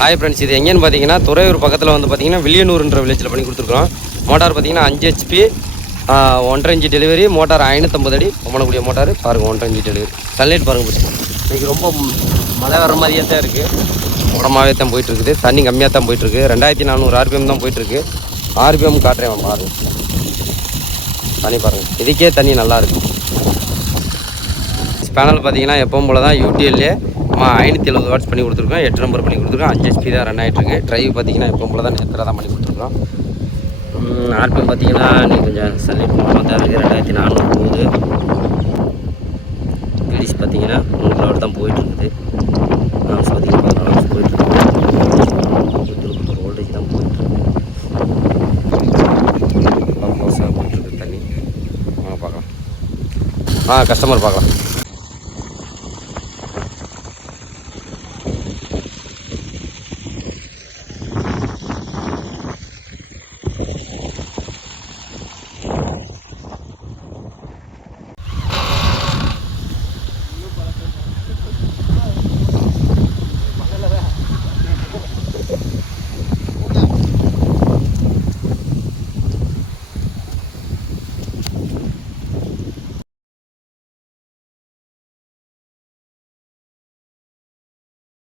Hi friends, இது எங்கேன்னு பார்த்தீங்கன்னா துறையூர் பக்கத்தில் வந்து பார்த்தீங்கன்னா வில்லியனூர்ன்ற வில்லேஜில் பண்ணி கொடுத்துருக்கோம். மோட்டார் பார்த்தீங்கன்னா 5 HP 1.5 இன்ச் டெலிவரி. மோட்டார் 550 அடி பண்ணக்கூடிய மோட்டார். பாருங்கள், 1.5 இன்ச் டெலிவரி. சன்லைட் பாருங்கள். இன்றைக்கி ரொம்ப மழை வர மாதிரியே தான் இருக்குது. உடமாகவே தான் போயிட்டுருக்குது. தண்ணி கம்மியாக தான் போயிட்டுருக்கு. 2400 RPM தான் போயிட்டுருக்கு. RPM காட்டுறேன் பாருங்கள். தண்ணி பாருங்கள், இதுக்கே தண்ணி நல்லாயிருக்கும். பேனல் பார்த்தீங்கன்னா எப்பவும் போல தான் யூடிஎல்லே 570 வாட்ஸ் பண்ணி கொடுத்துருக்கோம். 8 நம்பர் பண்ணி கொடுத்துருக்கோம். 5 HP தான் ரன் ஆகிட்டுருக்கு. ட்ரைவ் பார்த்தீங்கன்னா எப்பவும் போல தான் நேரத்தில் தான் பண்ணி கொடுத்துருக்கோம். RPM பார்த்தீங்கன்னா நீங்கள் கொஞ்சம் சன்லைட் போகாமல் தான் இருக்குது. 2400 போகுது. பிடிசி பார்த்தீங்கன்னா 3 தான் போயிட்டுருக்குது. ஆம்ஸ் பார்த்தீங்கன்னா 14 ஆம்ஸ் போயிட்டுருக்கு. 130 வோல்டேஜ் தான் போயிட்டுருக்கு. க்ளோஸாக போயிட்டுருக்கு தண்ணி. வாங்க பார்க்கலாம். கஸ்டமர் பார்க்கலாம்.